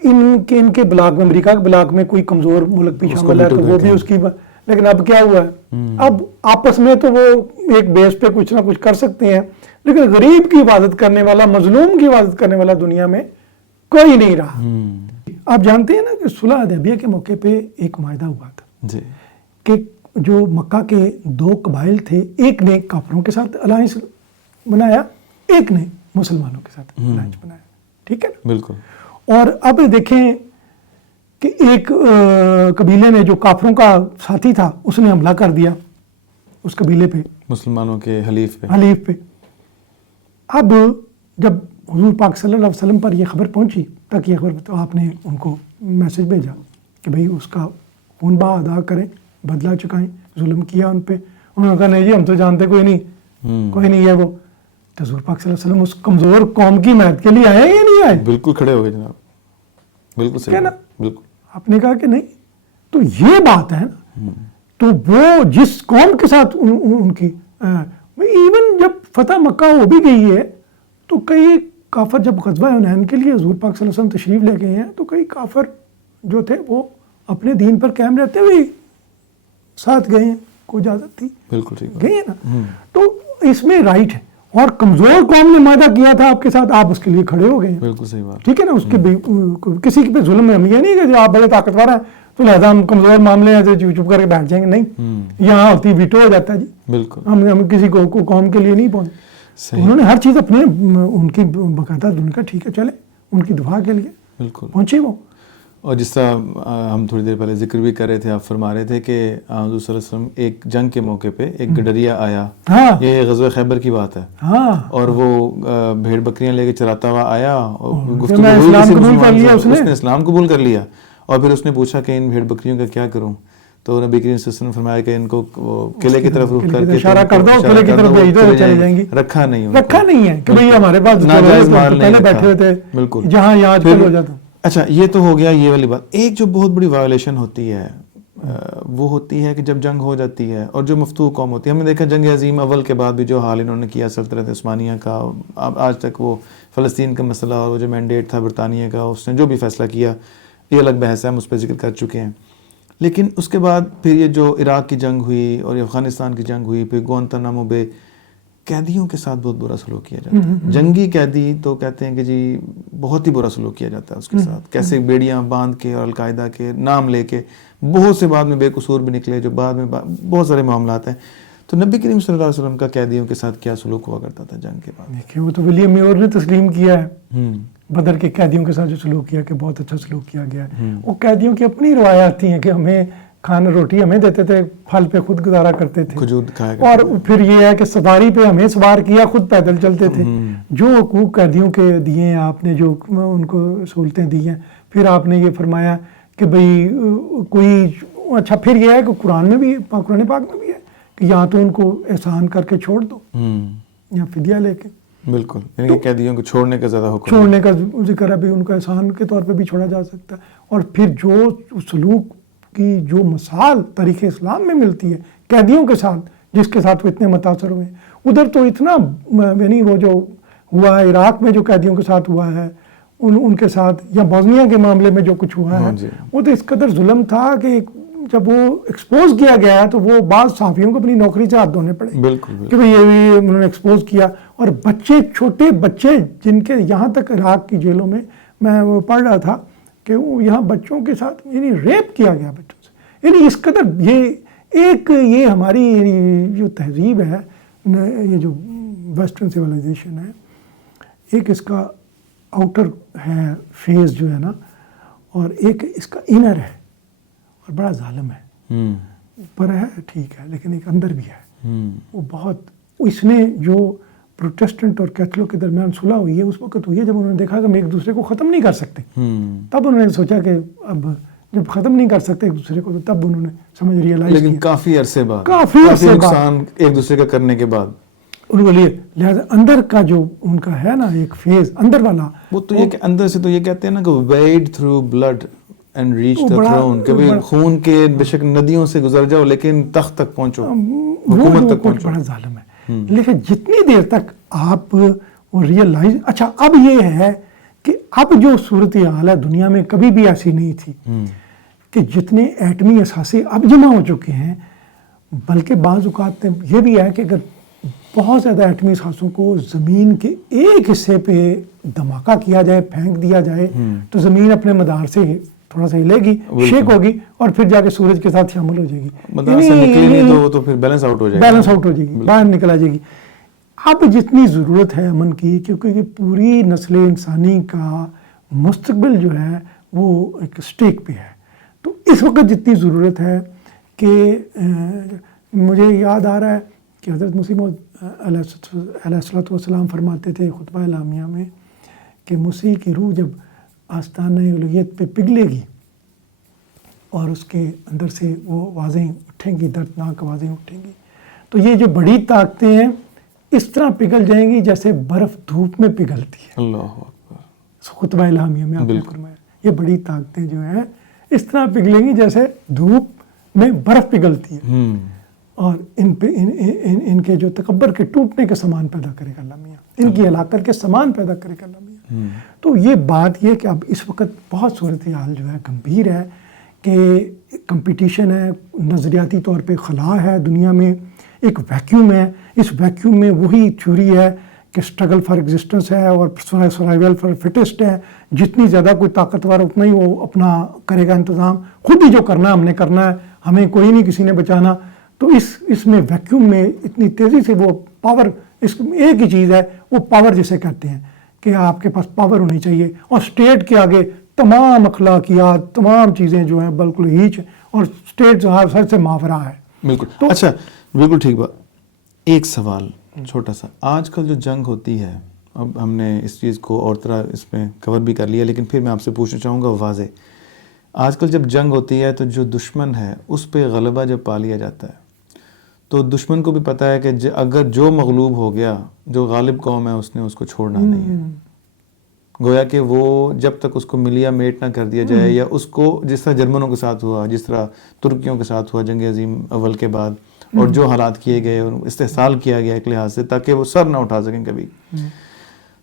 ان کے بلاک میں, امریکہ کے بلاک میں کوئی کمزور ملک بھی شامل ہے تو وہ بھی اس کی. لیکن اب کیا ہوا ہے, اب آپس میں تو وہ ایک بیس پہ کچھ نہ کچھ کر سکتے ہیں, لیکن غریب کی حفاظت کرنے والا, مظلوم کی حفاظت کرنے والا دنیا میں کوئی نہیں رہا. آپ جانتے ہیں نا کہ صلح حدیبیہ کے موقع پہ ایک معاہدہ ہوا تھا کہ جو مکہ کے دو قبائل تھے, ایک نے کافروں کے ساتھ الائنس بنایا, ایک نے مسلمانوں کے ساتھ الائنس بنایا. ٹھیک ہے نا, بالکل. اور اب دیکھیں کہ ایک قبیلے نے جو کافروں کا ساتھی تھا اس نے حملہ کر دیا اس قبیلے پہ, مسلمانوں کے حلیف پہ. اب جب حضور پاک صلی اللہ علیہ وسلم پر یہ خبر پہنچی, تک یہ خبر, تو آپ نے ان کو میسج بھیجا کہ بھئی اس کا خون بہا ادا کریں, بدلہ چکائیں, ظلم کیا ان پہ. انہوں نے کہا نہیں جی ہم تو جانتے کوئی نہیں ہے وہ. تو حضور پاک صلی اللہ علیہ وسلم اس کمزور قوم کی مدد کے لیے آئے یا نہیں آئے؟ بالکل کھڑے ہو گئے جناب, بالکل صحیح, بالکل. آپ نے کہا کہ نہیں. تو یہ بات ہے نا, تو وہ جس قوم کے ساتھ ان کی ایون جب فتح مکہ ہو بھی گئی ہے تو کئی کافر جب غزوہ حنین کے لیے حضور پاک صلی اللہ علیہ وسلم تشریف لے گئے ہیں تو کئی کافر جو تھے وہ اپنے دین پر قائم رہتے ہوئے ساتھ گئے ہیں, کو اجازت تھی, بالکل ٹھیک گئے ہیں نا. تو اس میں رائٹ ہے, اور کمزور قوم نے معاہدہ کیا تھا آپ کے ساتھ, آپ اس کے لیے کھڑے ہو گئے ہیں. بالکل صحیح بات. ٹھیک ہے نا, اس کے کسی پہ ظلم میں ہم یہ نہیں کہ آپ بڑے طاقتور ہیں تو لہٰذا ہم کمزور معاملے ہیں تو چپ کر کے بیٹھ جائیں گے, نہیں. یہاں ہوتی ویٹو ہو جاتا ہے جی. بالکل. ہم کسی کو قوم کے لیے نہیں پہنچے. انہوں نے ہر چیز اپنے ان کی باقاعدہ ان کا ٹھیک ہے چلے ان کی دفاع کے لیے بالکل پہنچے وہ. اور جس طرح ہم تھوڑی دیر پہلے ذکر بھی کر رہے تھے، آپ فرما رہے تھے کہ حضور صلی اللہ علیہ وسلم ایک جنگ کے موقع پہ ایک گڈریا آیا، یہ غزوہ خیبر کی بات ہے، اور وہ بھیڑ بکریاں لے کے چراتا ہوا آیا، اور گفتگو ہوئی، اس نے اسلام قبول کر لیا، اور پھر اس نے پوچھا کہ ان بھیڑ بکریوں کا کیا کروں، تو نبی کریم صلی اللہ علیہ وسلم نے فرمایا کہ ان کو قلعے کی طرف رخ کر کے اشارہ کر دو، قلعے کی طرف بھیج دو، چلے جائیں گی، رکھا نہیں ہے کہ بھئی ہمارے پاس ناجائز مال نہیں پہلے بیٹھے ہوئے تھے، بالکل، جہاں یہ آج کل ہو جاتا۔ اچھا یہ تو ہو گیا یہ والی بات۔ ایک جو بہت بڑی وائلیشن ہوتی ہے وہ ہوتی ہے کہ جب جنگ ہو جاتی ہے اور جو مفتوح قوم ہوتی ہے، ہم نے دیکھا جنگ عظیم اول کے بعد بھی جو حال انہوں نے کیا سلطنت عثمانیہ کا، اب آج تک وہ فلسطین کا مسئلہ اور وہ جو مینڈیٹ تھا برطانیہ کا، اس نے جو بھی فیصلہ کیا، یہ الگ بحث ہے، ہم اس پہ ذکر کر چکے ہیں۔ لیکن اس کے بعد پھر یہ جو عراق کی جنگ ہوئی اور افغانستان کی جنگ ہوئی، پھر گوانتانامو بے، قیدیوں کے ساتھ بہت برا سلوک کیا جاتا ہے۔ جنگی قیدی تو کہتے ہیں کہ جی بہت ہی برا سلوک کیا جاتا ہے اس کے ساتھ، کیسے بیڑیاں باندھ کے اور القاعدہ کے نام لے کے، بہت سے بعد میں بے قصور بھی نکلے، جو بعد میں بہت سارے معاملات ہیں۔ تو نبی کریم صلی اللہ علیہ وسلم کا قیدیوں کے ساتھ کیا سلوک ہوا کرتا تھا جنگ کے بعد؟ دیکھیے وہ تو ولیم میور نے تسلیم کیا ہے بدر کے قیدیوں کے ساتھ جو سلوک کیا کہ بہت اچھا سلوک کیا گیا ہے۔ وہ قیدیوں کی اپنی روایات تھیں کہ ہمیں کھانا روٹی ہمیں دیتے تھے، پھل پہ خود گزارا کرتے تھے، کھجور کھایا، اور پھر یہ ہے کہ سواری پہ ہمیں سوار کیا، خود پیدل چلتے تھے۔ جو حقوق قیدیوں کے دیے ہیں آپ نے، جو ان کو سہولتیں دی ہیں، پھر آپ نے یہ فرمایا کہ بھئی کوئی اچھا، پھر یہ ہے کہ قرآن میں بھی، قرآن پاک میں بھی ہے کہ یا تو ان کو احسان کر کے چھوڑ دو یا فدیہ لے کے، بالکل، یعنی کہ قیدیوں کو چھوڑنے کا زیادہ حکم، چھوڑنے کا ذکر ہے بھی، ان کو احسان کے طور پہ بھی چھوڑا جا سکتا ہے۔ اور پھر جو سلوک کی جو مثال تاریخ اسلام میں ملتی ہے قیدیوں کے ساتھ، جس کے ساتھ وہ اتنے متاثر ہوئے ہیں، ادھر تو اتنا، یعنی وہ جو ہوا ہے عراق میں جو قیدیوں کے ساتھ ہوا ہے ان کے ساتھ، یا بوسنیا کے معاملے میں جو کچھ ہوا ہے، وہ تو اس قدر ظلم تھا کہ جب وہ ایکسپوز کیا گیا تو وہ بعض صحافیوں کو اپنی نوکری سے ہاتھ دھونے پڑے، بالکل کہ بھئی یہ بھی انہوں نے ایکسپوز کیا۔ اور بچے، چھوٹے بچے جن کے یہاں تک عراق کی جیلوں میں وہ پڑھ رہا تھا کہ یہاں بچوں کے ساتھ یعنی ریپ کیا گیا بچوں سے، یعنی اس قدر یہ ہماری یعنی جو تہذیب ہے، یہ جو ویسٹرن سویلائزیشن ہے، ایک اس کا آؤٹر ہے فیز جو ہے نا، اور ایک اس کا انر ہے، اور بڑا ظالم ہے، پر ہے ٹھیک ہے، لیکن ایک اندر بھی ہے وہ بہت۔ اس نے جو پروٹیسٹنٹ اور کیتھولک کے درمیان صلح ہوئی ہے اس وقت ہوئی ہے جب انہوں نے دیکھا کہ ہم ایک دوسرے کو ختم نہیں کر سکتے، تب انہوں نے سوچا کہ اب جب ختم نہیں کر سکتے ایک دوسرے کو، تو تب انہوں نے سمجھ ریئلائز کیا، لیکن کافی عرصے بعد، کافی نقصان ایک دوسرے کا کرنے کے بعد ان کو لیے، لہٰذا اندر کا جو ان کا ہے نا ایک فیز اندر والا، وہ تو یہ کہ اندر سے تو یہ کہتے ہیں نا کہ wade through blood and reach the throne, کہ خون کے بے شک ندیوں سے گزر جاؤ لیکن تخت تک پہنچو، حکومت تک پہنچو، بڑا ظالم ہے۔ لیکن جتنی دیر تک آپ وہ ریئلائز، اچھا اب یہ ہے کہ اب جو صورتحال ہے دنیا میں کبھی بھی ایسی نہیں تھی کہ جتنے ایٹمی اثاثے اب جمع ہو چکے ہیں، بلکہ بعض اوقات یہ بھی ہے کہ اگر بہت زیادہ ایٹمی اثاثوں کو زمین کے ایک حصے پہ دھماکہ کیا جائے، پھینک دیا جائے، تو زمین اپنے مدار سے تھوڑا سا ہلے گی، شیک ہوگی، اور پھر جا کے سورج کے ساتھ شامل ہو جائے گی، مدار سے نکلے نہیں تو پھر بیلنس آؤٹ ہو جائے گی، بیلنس آؤٹ ہو جائے گی، باہر نکل آ جائے گی۔ اب جتنی ضرورت ہے امن کی، کیونکہ پوری نسل انسانی کا مستقبل جو ہے وہ ایک سٹیک پہ ہے، تو اس وقت جتنی ضرورت ہے کہ مجھے یاد آ رہا ہے کہ حضرت مسیح موعود علیہ السلام فرماتے تھے خطبہ اعلامیہ میں کہ مسیح کی روح جب آستانہ الوہیت پہ پگھلے گی اور اس کے اندر سے وہ آوازیں اٹھیں گی، دردناک آوازیں اٹھیں گی، تو یہ جو بڑی طاقتیں ہیں اس طرح پگھل جائیں گی جیسے برف دھوپ میں پگھلتی ہے۔ اللہ اکبر، خطبہ اعلامیہ میں آپ نے فرمایا یہ بڑی طاقتیں جو ہیں اس طرح پگھلیں گی جیسے دھوپ میں برف پگھلتی ہے، اور ان کے جو تکبر کے ٹوٹنے کے سامان پیدا کرے گا اللہ میاں، ان کی ہلاکت کے سامان پیدا کرے گا اللہ میاں۔ تو یہ بات یہ کہ اب اس وقت بہت صورتحال جو ہے گمبھیر ہے کہ کمپٹیشن ہے، نظریاتی طور پہ خلا ہے دنیا میں، ایک ویکیوم ہے، اس ویکیوم میں وہی تھیوری ہے کہ اسٹرگل فار ایگزسٹنس ہے اور سروائیول فار فٹسٹ ہے، جتنی زیادہ کوئی طاقتور اتنا ہی وہ اپنا کرے گا انتظام، خود ہی جو کرنا ہے ہم نے کرنا ہے، ہمیں کوئی نہیں کسی نے بچانا۔ تو اس میں ویکیوم میں اتنی تیزی سے وہ پاور، اس ایک ہی چیز ہے وہ پاور جسے کہتے ہیں کہ آپ کے پاس پاور ہونی چاہیے، اور اسٹیٹ کے آگے تمام اخلاقیات تمام چیزیں جو ہیں بالکل ہیچ اور اسٹیٹ سر سے ماورا ہے. بالکل. اچھا بالکل ٹھیک بات. ایک سوال چھوٹا سا, آج کل جو جنگ ہوتی ہے, اب ہم نے اس چیز کو اور طرح اس میں کور بھی کر لیا, لیکن پھر میں آپ سے پوچھنا چاہوں گا واضح, آج کل جب جنگ ہوتی ہے تو جو دشمن ہے اس پہ غلبہ جب پا لیا جاتا ہے تو دشمن کو بھی پتہ ہے کہ اگر جو مغلوب ہو گیا, جو غالب قوم ہے, اس نے اس کو چھوڑنا نہیں ہے. گویا کہ وہ جب تک اس کو ملیا میٹ نہ کر دیا جائے, یا اس کو جس طرح جرمنوں کے ساتھ ہوا, جس طرح ترکیوں کے ساتھ ہوا جنگ عظیم اول کے بعد, اور جو حالات کیے گئے اور استحصال کیا گیا ایک لحاظ سے تاکہ وہ سر نہ اٹھا سکیں کبھی.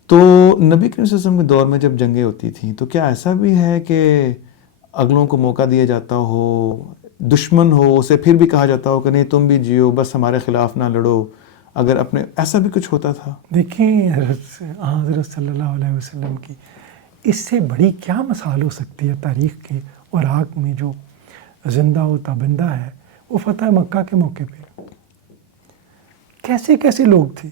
تو نبی کریم صلی اللہ علیہ وسلم کے دور میں جب جنگیں ہوتی تھیں تو کیا ایسا بھی ہے کہ اگلوں کو موقع دیا جاتا ہو, دشمن ہو اسے پھر بھی کہا جاتا ہو کہ نہیں تم بھی جیو, بس ہمارے خلاف نہ لڑو, اگر اپنے ایسا بھی کچھ ہوتا تھا؟ دیکھیں حضرت صلی اللہ علیہ وسلم کی اس سے بڑی کیا مثال ہو سکتی ہے تاریخ کے اور آگ میں جو زندہ و تابندہ ہے. وہ فتح مکہ کے موقع پہ کیسے کیسے لوگ تھے,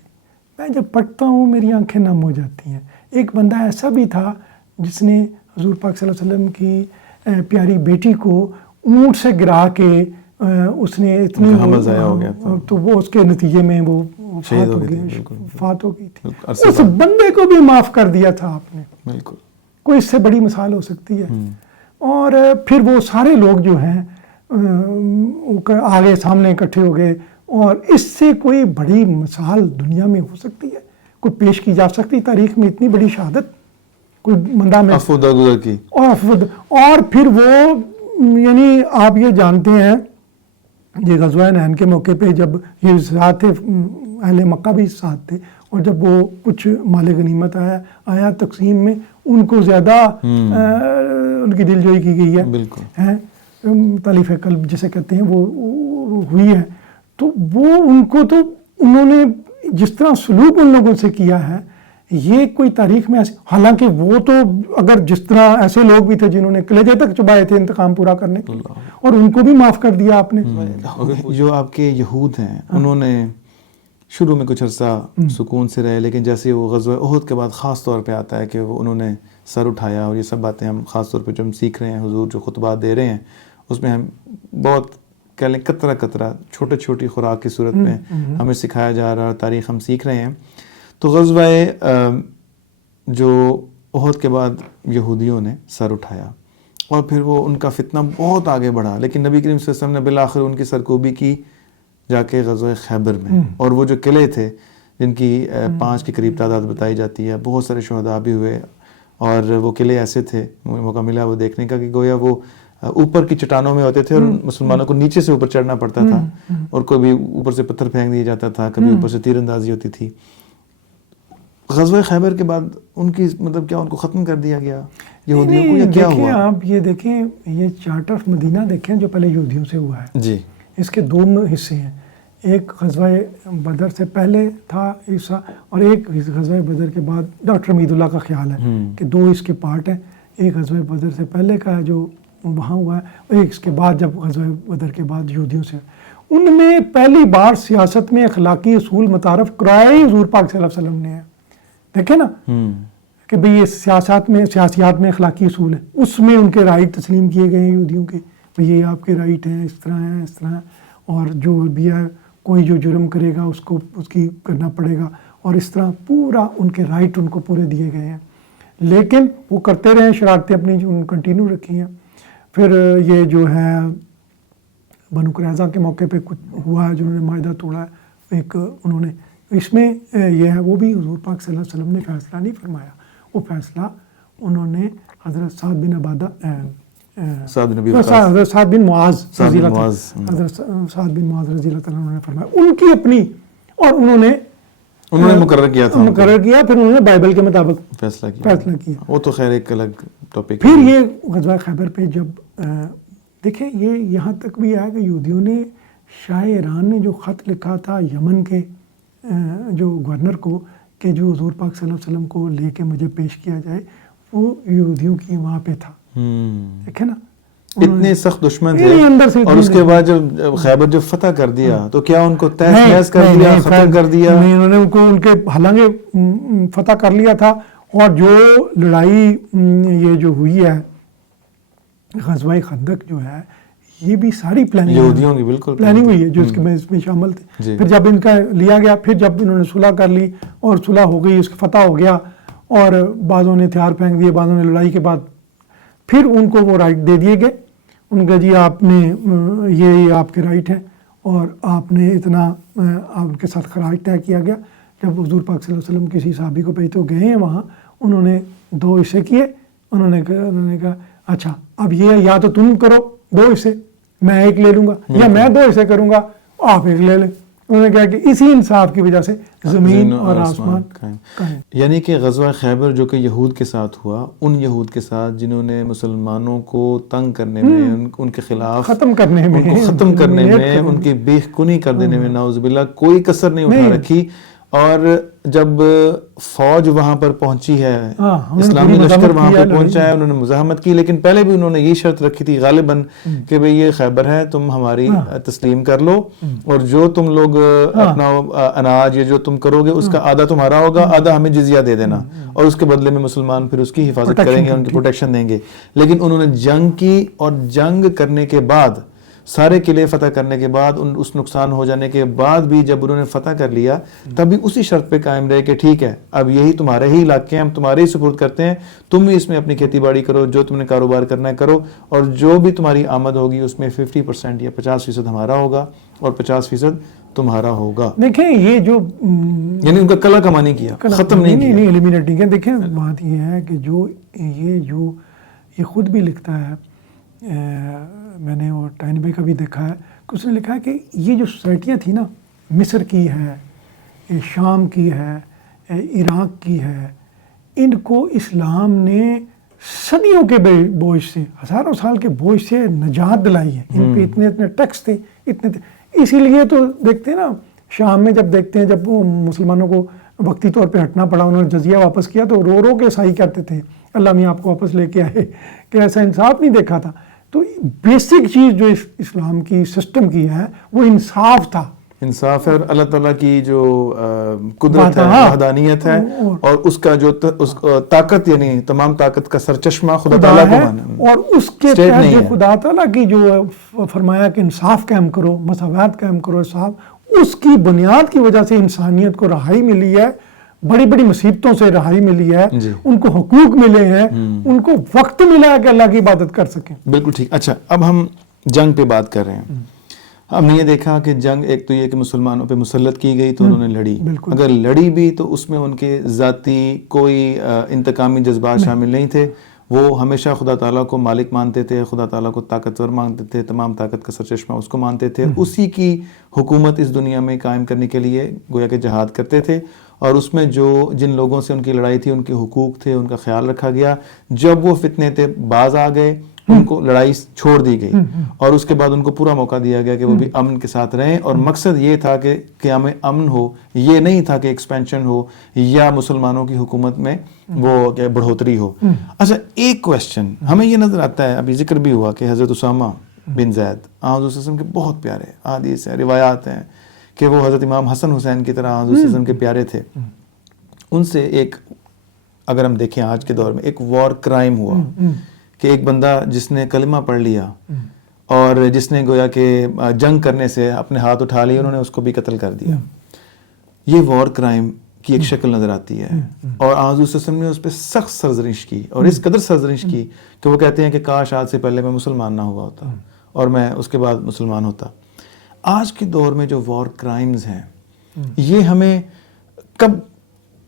میں جب پڑھتا ہوں میری آنکھیں نم ہو جاتی ہیں. ایک بندہ ایسا بھی تھا جس نے حضور پاک صلی اللہ علیہ وسلم کی پیاری بیٹی کو اونٹ سے گرا کے اس نے اتنی تو وہ اس کے نتیجے میں وہ فات ہو گئی تھی. اس بندے کو بھی معاف کر دیا تھا آپ نے. بالکل. کوئی اس سے بڑی مثال ہو سکتی ہے؟ اور پھر وہ سارے لوگ جو ہیں آگے سامنے اکٹھے ہو گئے, اور اس سے کوئی بڑی مثال دنیا میں ہو سکتی ہے, کوئی پیش کی جا سکتی تاریخ میں اتنی بڑی شہادت کوئی بندہ میں کی. اور پھر وہ یعنی آپ یہ جانتے ہیں یہ غزوہ نین کے موقع پہ جب یہ ساتھ تھے, اہل مکہ بھی ساتھ تھے, اور جب وہ کچھ مال غنیمت آیا تقسیم میں ان کو زیادہ ان کی دل جوئی کی گئی ہے. بالکل. تالیف قلب جسے کہتے ہیں وہ ہوئی ہے. تو وہ ان کو تو انہوں نے جس طرح سلوک ان لوگوں سے کیا ہے یہ کوئی تاریخ میں ایسے, حالانکہ وہ تو اگر جس طرح ایسے لوگ بھی تھے جنہوں نے کلیجے تک چبائے تھے انتقام پورا کرنے کے لیے, اور ان کو بھی معاف کر دیا آپ نے. جو آپ کے یہود ہیں انہوں نے شروع میں کچھ عرصہ سکون سے رہے, لیکن جیسے وہ غزوہ احد کے بعد خاص طور پہ آتا ہے کہ وہ انہوں نے سر اٹھایا, اور یہ سب باتیں ہم خاص طور پہ جو ہم سیکھ رہے ہیں, حضور جو خطبات دے رہے ہیں اس میں ہم بہت کہہ لیں قطرہ قطرہ چھوٹی چھوٹی خوراک کی صورت میں ہمیں سکھایا جا رہا ہے, اور تاریخ ہم سیکھ رہے ہیں. تو غزوہ جو احد کے بعد یہودیوں نے سر اٹھایا, اور پھر وہ ان کا فتنہ بہت آگے بڑھا, لیکن نبی کریم صلی اللہ علیہ وسلم نے بالآخر ان کی سرکوبی کی جا کے غزوہ خیبر میں. اور وہ جو قلعے تھے جن کی 5 کے قریب تعداد بتائی جاتی ہے, بہت سارے شہداء بھی ہوئے, اور وہ قلعے ایسے تھے, موقع ملا وہ دیکھنے کا کہ گویا وہ اوپر کی چٹانوں میں ہوتے تھے اور مسلمانوں کو نیچے سے اوپر چڑھنا پڑتا تھا, اور کبھی اوپر سے پتھر پھینک دیا جاتا تھا, کبھی اوپر سے تیر اندازی ہوتی تھی. غزوہ خیبر کے بعد ان کی مطلب کیا ان کو ختم کر دیا گیا یہودیوں کو, یا کیا ہوا؟ آپ یہ دیکھیں, یہ چارٹ آف مدینہ دیکھیں جو پہلے یہودیوں سے ہوا ہے جی, اس کے 2 حصے ہیں. ایک غزوہ بدر سے پہلے تھا حصہ, اور ایک غزوہ بدر کے بعد. ڈاکٹر امید اللہ کا خیال ہے کہ 2 اس کے پارٹ ہیں. ایک غزوہ بدر سے پہلے کا ہے جو وہاں ہوا ہے, اور ایک اس کے بعد جب غزوہ بدر کے بعد یہودیوں سے. ان میں پہلی بار سیاست میں اخلاقی اصول متعارف کرائے ہی حضور پاک صلی اللہ علیہ وسلم نے ہے. دیکھیں نا کہ بھئی یہ سیاسیات میں اخلاقی اصول ہے, اس میں ان کے رائٹ تسلیم کیے گئے ہیں یہودیوں کے, بھئی یہ آپ کے رائٹ ہیں, اس طرح ہیں, اس طرح ہیں, اور جو بھی ہے کوئی جو جرم کرے گا اس کو اس کی کرنا پڑے گا, اور اس طرح پورا ان کے رائٹ ان کو پورے دیے گئے ہیں. لیکن وہ کرتے رہے, شرارتیں اپنی جو کنٹینیو رکھی ہیں. پھر یہ جو ہے بنو قریظہ کے موقع پہ کچھ ہوا ہے جنہوں نے معاہدہ توڑا ہے, ایک انہوں نے, اس میں یہ ہے وہ بھی حضور پاک صلی اللہ علیہ وسلم نے فیصلہ نہیں فرمایا, وہ فیصلہ انہوں نے حضرت سعد بن عبادہ حضرت سعد بن معاذ رضی اللہ عنہ نے فرمایا. ان کی اپنی, اور انہوں نے مقرر کیا, پھر انہوں نے بائبل کے مطابق فیصلہ کیا. وہ تو خیر ایک الگ ٹاپک. پھر یہ غزوہ خیبر پہ جب دیکھیں, یہ یہاں تک بھی آیا کہ یہودیوں نے شاہ ایران نے جو خط لکھا تھا یمن کے جو گورنر کو کہ جو حضور پاک صلی اللہ علیہ وسلم کو لے کے مجھے پیش کیا جائے, وہ یہودیوں کی وہاں پہ تھا. دیکھیں نا اتنے سخت دشمن تھے, اور اس کے بعد جب خیبر جو فتح کر دیا تو کیا ان کو تہس نہس کر دیا, ختم کر دیا؟ نہیں, انہوں نے ان کو ان کے حالانکہ فتح کر لیا تھا, اور جو لڑائی یہ جو ہوئی ہے غزوہ خندق جو ہے یہ بھی ساری پلاننگ یہودیوں کی بالکل پلاننگ ہوئی ہے جو اس کے میں اس میں شامل تھے. جی. پھر جب ان کا لیا گیا, پھر جب انہوں نے صلح کر لی اور صلح ہو گئی, اس کا فتح ہو گیا, اور بعضوں نے ہتھیار پھینک دیے, بعضوں نے لڑائی کے بعد پھر ان کو وہ رائٹ دے دیے گئے. ان کا جی آپ نے یہ آپ کے رائٹ ہیں, اور آپ نے اتنا آپ کے ساتھ خراج طے کیا گیا. جب حضور پاک صلی اللہ علیہ وسلم کسی صحابی کو بھیجتے گئے ہیں وہاں, انہوں نے 2 حصے کیے. انہوں نے کہا اچھا اب یہ یا تو تم کرو 2 حصے, میں 1 لے لوں گا, یا میں 2 حصے کروں گا, آپ 1 لے لیں. انہوں نے کہا کہ اسی انصاف کی وجہ سے زمین اور آسمان قائم. یعنی کہ غزوہ خیبر جو کہ یہود کے ساتھ ہوا, ان یہود کے ساتھ جنہوں نے مسلمانوں کو تنگ کرنے میں, ان کے خلاف ختم کرنے میں, ان کو ختم کرنے میں, ان کی بیخ کنی کر دینے میں نعوذ باللہ کوئی کسر نہیں اٹھا رکھی. اور جب فوج وہاں پر پہنچی ہے, اسلامی لشکر وہاں پر پہنچا ہے, انہوں نے مزاحمت کی, لیکن پہلے بھی انہوں نے یہ شرط رکھی تھی غالباً کہ بھئی یہ خیبر ہے, تم ہماری تسلیم کر لو, اور جو تم لوگ اپنا اناج یا جو تم کرو گے اس کا آدھا تمہارا ہوگا, آدھا ہمیں جزیہ دے دینا, اور اس کے بدلے میں مسلمان پھر اس کی حفاظت کریں گے, ان کی پروٹیکشن دیں گے. لیکن انہوں نے جنگ کی, اور جنگ کرنے کے بعد, سارے قلعے فتح کرنے کے بعد, اس نقصان ہو جانے کے بعد بھی جب انہوں نے فتح کر لیا, تب بھی اسی شرط پہ قائم رہے کہ ٹھیک ہے اب یہی تمہارے ہی علاقے ہیں, ہم تمہارے ہی سپرد کرتے ہیں, تم ہی اس میں اپنی کھیتی باڑی کرو, جو تم نے کاروبار کرنا ہے کرو, اور جو بھی تمہاری آمد ہوگی اس میں 50% یا 50% ہمارا ہوگا اور 50% تمہارا ہوگا. دیکھیں یہ جو یعنی ان کا کلا کمانی کیا, ختم نہیں کیا, ایلیمینیٹنگ ہے. دیکھیں بات یہ ہے کہ جو یہ خود بھی لکھتا ہے, میں نے وہ ٹائن بھائی کا بھی دیکھا ہے کہ اس نے لکھا ہے کہ یہ جو سوسائٹیاں تھیں نا, مصر کی ہے, شام کی ہے, عراق کی ہے, ان کو اسلام نے صدیوں کے بوجھ سے, ہزاروں سال کے بوجھ سے نجات دلائی ہے. ان پہ اتنے ٹیکس تھے, اسی لیے تو دیکھتے ہیں نا شام میں, جب دیکھتے ہیں جب وہ مسلمانوں کو وقتی طور پہ ہٹنا پڑا, انہوں نے جزیہ واپس کیا تو رو رو کے سائی کرتے تھے, اللہ میاں آپ کو واپس لے کے آئے, کہ ایسا انصاف نہیں دیکھا تھا. تو بیسک چیز جو اسلام کی سسٹم کی ہے وہ انصاف تھا, انصاف ہے, اور اللہ تعالیٰ کی جو قدرت ہے, وحدانیت ہے, اور اس کا جو طاقت, یعنی تمام طاقت کا سرچشمہ خدا تعالیٰ کو مانا, اور اس کے تحت جو خدا تعالیٰ کی جو فرمایا کہ انصاف قائم کرو, مساوات قائم کرو, صاحب, اس کی بنیاد کی وجہ سے انسانیت کو رہائی ملی ہے, بڑی بڑی مصیبتوں سے رہائی ملی ہے, ان کو حقوق ملے ہیں, ان کو وقت ملا ہے کہ اللہ کی عبادت کر سکیں. بالکل ٹھیک. اچھا اب ہم جنگ پہ بات کر رہے ہیں. ہم نے یہ دیکھا کہ جنگ ایک تو یہ کہ مسلمانوں پہ مسلط کی گئی تو انہوں نے لڑی, اگر لڑی بھی تو اس میں ان کے ذاتی کوئی انتقامی جذبات شامل نہیں تھے. وہ ہمیشہ خدا تعالیٰ کو مالک مانتے تھے, خدا تعالیٰ کو طاقتور مانتے تھے, تمام طاقت کا سرچشمہ اس کو مانتے تھے, اسی کی حکومت اس دنیا میں قائم کرنے کے لیے گویا کہ جہاد کرتے تھے, اور اس میں جن لوگوں سے ان کی لڑائی تھی ان کے حقوق تھے, ان کا خیال رکھا گیا. جب وہ فتنے تھے باز آ گئے, ان کو لڑائی چھوڑ دی گئی, اور اس کے بعد ان کو پورا موقع دیا گیا کہ وہ بھی امن کے ساتھ رہیں, اور مقصد یہ تھا کہ قیام امن ہو, یہ نہیں تھا کہ ایکسپینشن ہو یا مسلمانوں کی حکومت میں وہ بڑھوتری ہو. اچھا ایک کویسچن ہمیں یہ نظر آتا ہے, ابھی ذکر بھی ہوا کہ حضرت اسامہ بن زید حضور صلی اللہ علیہ وسلم کے بہت پیارے احادیث ہیں, روایات ہیں کہ وہ حضرت امام حسن حسین کی طرح حضور صلی اللہ علیہ وسلم کے پیارے تھے. ان سے ایک, اگر ہم دیکھیں آج کے دور میں, ایک وار کرائم ہوا کہ ایک بندہ جس نے کلمہ پڑھ لیا اور جس نے گویا کہ جنگ کرنے سے اپنے ہاتھ اٹھا لیے, انہوں نے اس کو بھی قتل کر دیا. یہ وار کرائم کی ایک شکل نظر آتی ہے, اور حضور صلی اللہ علیہ وسلم نے اس پہ سخت سرزنش کی, اور اس قدر سرزنش کی کہ وہ کہتے ہیں کہ کاش آج سے پہلے میں مسلمان نہ ہوا ہوتا اور میں اس کے بعد مسلمان ہوتا. آج کے دور میں جو وار کرائمز ہیں, یہ ہمیں کب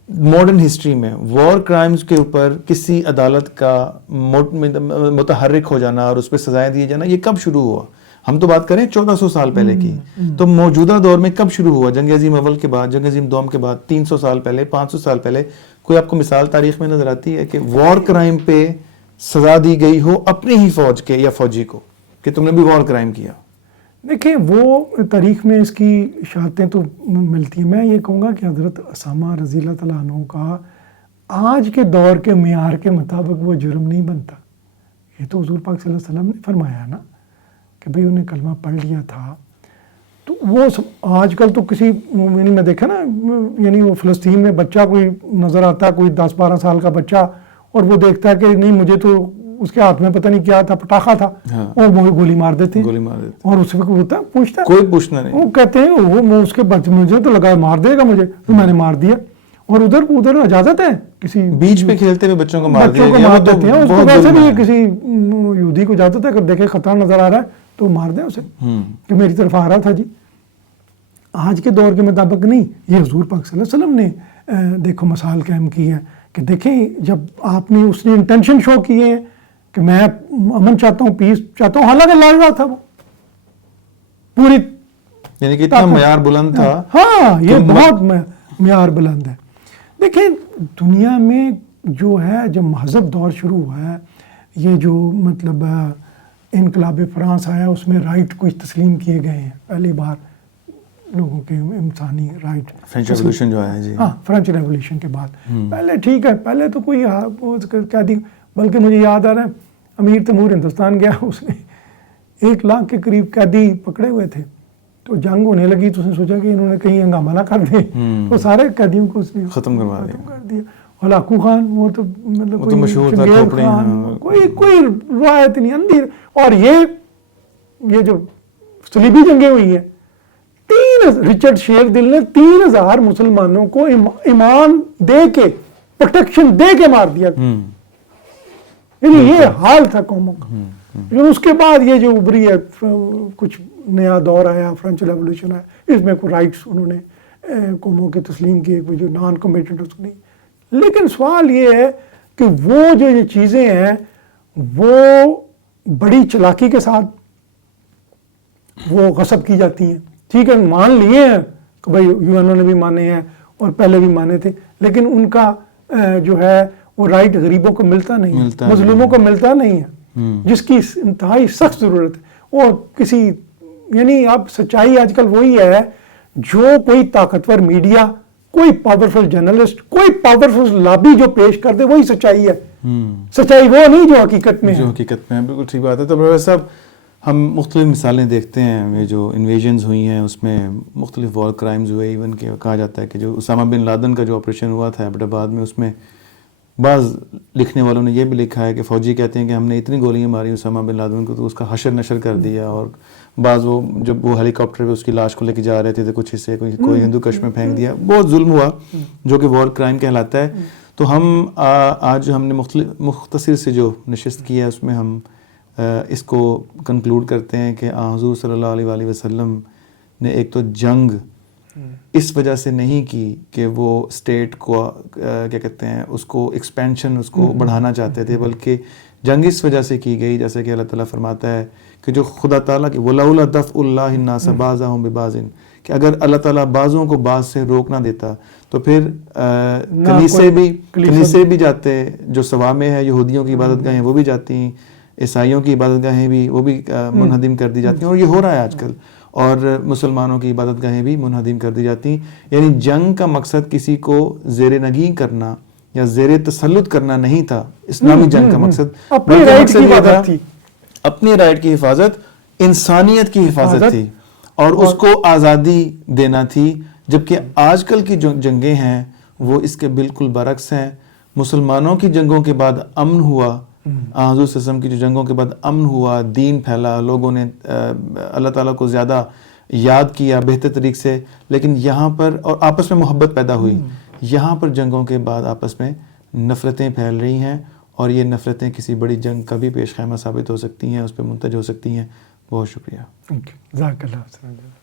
ماڈرن ہسٹری میں وار کرائمز کے اوپر کسی عدالت کا متحرک ہو جانا اور اس پہ سزائیں دیے جانا, یہ کب شروع ہوا؟ ہم تو بات کریں 1400 سال پہلے کی, تو موجودہ دور میں کب شروع ہوا؟ جنگ عظیم اول کے بعد, جنگ عظیم دوم کے بعد, 300 سال پہلے, 500 سال پہلے. کوئی آپ کو مثال تاریخ میں نظر آتی ہے کہ وار کرائم پہ سزا دی گئی ہو اپنی ہی فوج کے یا فوجی کو کہ تم نے بھی وار کرائم کیا؟ دیکھیں وہ تاریخ میں اس کی اشارتیں تو ملتی ہیں. میں یہ کہوں گا کہ حضرت اسامہ رضی اللہ تعالیٰ عنہ کا آج کے دور کے معیار کے مطابق وہ جرم نہیں بنتا. یہ تو حضور پاک صلی اللہ علیہ وسلم نے فرمایا نا کہ بھئی انہیں کلمہ پڑھ لیا تھا. تو وہ آج کل تو کسی, یعنی میں دیکھا نا, یعنی وہ فلسطین میں بچہ کوئی نظر آتا ہے, کوئی 10-12 سال کا بچہ, اور وہ دیکھتا ہے کہ نہیں مجھے تو اس کے ہاتھ میں پتہ نہیں کیا تھا، پٹاخہ تھا، ہاں، وہ گولی مار دیتے ہیں، گولی مار دیتے اور اس پہ کوئی ہوتا پوچھتا کوئی پوچھنا نہیں. وہ کہتے ہیں وہ اس کے بچے مجھے تو لگا مار دے گا مجھے، تو میں نے مار دیا. اور ادھر اجازت ہے کسی بیچ پہ کھیلتے ہوئے بچوں کو مار بچوں کو دیا مار گیا، دیتے ہیں. اس کو ویسے بھی کسی یہودی کو اجازت ہے اگر دیکھے خطرہ نظر آ رہا ہے تو مار دیں اسے کہ میری طرف آ رہا تھا. جی آج کے دور کے مطابق نہیں، یہ حضور پاک صلی اللہ علیہ وسلم نے دیکھو مثال قائم کی ہے کہ دیکھیں جب آپ نے اس نے انٹینشن شو کیے ہیں کہ میں امن چاہتا ہوں، پیس چاہتا ہوں، حالانکہ لڑ رہا تھا وہ پوری، یعنی کہ اتنا معیار بلند تھا. ہاں یہ بہت معیار بلند ہے. دیکھیں دنیا میں جو ہے جب مہذب دور شروع ہوا ہے، یہ جو مطلب انقلاب فرانس آیا اس میں رائٹ کچھ تسلیم کیے گئے ہیں پہلی بار لوگوں کے انسانی رائٹ. فرینچ ریولوشن جو آیا جی، ہاں فرینچ ریولوشن کے بعد پہلے ٹھیک ہے، پہلے تو کوئی قیدی، بلکہ مجھے یاد آ رہا ہے امیر تیمور ہندوستان گیا، اس نے 1 لاکھ کے قریب قیدی پکڑے ہوئے تھے. تو جنگ ہونے لگی تو اس نے سوچا کہ انہوں نے کہیں ہنگامہ نہ کر دیں، تو سارے قیدیوں کو اس نے ختم کروا دیا. ہلاکو خان وہ تو مطلب کوئی مشہور تھا، چنگیز خان، کوئی روایت نہیں اندھی. اور یہ جو صلیبی جنگیں ہوئی ہیں، رچرڈ شیردل نے 3000 مسلمانوں کو ایمان دے کے پروٹیکشن دے کے مار دیا. یعنی یہ حال تھا قوموں کا. لیکن اس کے بعد یہ جو ابھری ہے کچھ نیا دور آیا، فرینچ ریولوشن آیا، اس میں کوئی رائٹس انہوں نے قوموں کے تسلیم کیے، جو نان کمیٹنٹ اس کو نہیں. لیکن سوال یہ ہے کہ وہ جو یہ چیزیں ہیں وہ بڑی چلاکی کے ساتھ وہ غصب کی جاتی ہیں. ٹھیک ہے مان لیے ہیں کہ بھائی یونانوں نے بھی مانے ہیں اور پہلے بھی مانے تھے، لیکن ان کا جو ہے وہ رائٹ غریبوں کو ملتا نہیں، مظلوموں کو ملتا نہیں ہے، جس کی انتہائی سخت ضرورت ہے. اور کسی یعنی اب سچائی آج کل وہی ہے، جو کوئی طاقتور میڈیا، کوئی پاورفل جرنلسٹ، کوئی پاورفل لابی جو پیش کر دے وہی سچائی ہے. سچائی وہ نہیں جو حقیقت میں ہے. جو حقیقت میں ہے، بالکل ٹھیک بات ہے. تو پروفیسر صاحب ہم مختلف مثالیں دیکھتے ہیں، یہ جو انویژنز ہوئی ہیں اس میں مختلف وار کرائمز ہوئے، ایون کہ کہا جاتا ہے کہ جو اسامہ بن لادن کا جو آپریشن ہوا تھا ایبٹ آباد میں، اس میں بعض لکھنے والوں نے یہ بھی لکھا ہے کہ فوجی کہتے ہیں کہ ہم نے اتنی گولیاں ماری اسامہ بن لادن کو تو اس کا حشر نشر کر دیا. اور بعض وہ جب وہ ہیلی کاپٹر پہ اس کی لاش کو لے کے جا رہے تھے تو کچھ حصے کوئی ہندو کش میں پھینک دیا. بہت ظلم ہوا جو کہ وار کرائم کہلاتا ہے. تو ہم آج ہم نے مختصر سے جو نشست کی ہے اس میں ہم اس کو کنکلوڈ کرتے ہیں کہ حضور صلی اللہ علیہ وآلہ وسلم نے ایک تو جنگ اس وجہ سے نہیں کی کہ وہ اسٹیٹ کو کیا کہتے ہیں اس کو ایکسپینشن اس کو بڑھانا چاہتے تھے، بلکہ جنگ اس وجہ سے کی گئی جیسے کہ اللہ تعالیٰ فرماتا ہے کہ جو خدا تعالیٰ کی وَلَوْلَا دَفْعُ اللَّهِ النَّاسَ بَعْضَهُم بِبَعْضٍ، کہ اگر اللہ تعالیٰ بعضوں کو بعض سے روک نہ دیتا تو پھر کنیسے بھی جاتے، جو صوامع ہے یہودیوں کی عبادت گاہیں وہ بھی جاتی ہیں، عیسائیوں کی عبادت گاہیں بھی وہ بھی منہدم کر دی جاتی ہیں، اور یہ ہو رہا ہے آج کل. اور مسلمانوں کی عبادت گاہیں بھی منہدم کر دی جاتی ہیں. یعنی جنگ کا مقصد کسی کو زیر نگیں کرنا یا زیر تسلط کرنا نہیں تھا. اسلامی جنگ کا مقصد اپنی رائٹ کی حفاظت تھی، اپنی رائٹ کی حفاظت، انسانیت کی حفاظت تھی، اور اس کو آزادی دینا تھی. جبکہ آج کل کی جو جنگیں ہیں وہ اس کے بالکل برعکس ہیں. مسلمانوں کی جنگوں کے بعد امن ہوا، حضور صلی اللہ علیہ وسلم کی جو جنگوں کے بعد امن ہوا، دین پھیلا، لوگوں نے اللہ تعالیٰ کو زیادہ یاد کیا بہتر طریقے سے، لیکن یہاں پر اور آپس میں محبت پیدا ہوئی. یہاں پر جنگوں کے بعد آپس میں نفرتیں پھیل رہی ہیں، اور یہ نفرتیں کسی بڑی جنگ کا بھی پیش خیمہ ثابت ہو سکتی ہیں، اس پہ منتج ہو سکتی ہیں. بہت شکریہ. جزاک اللہ.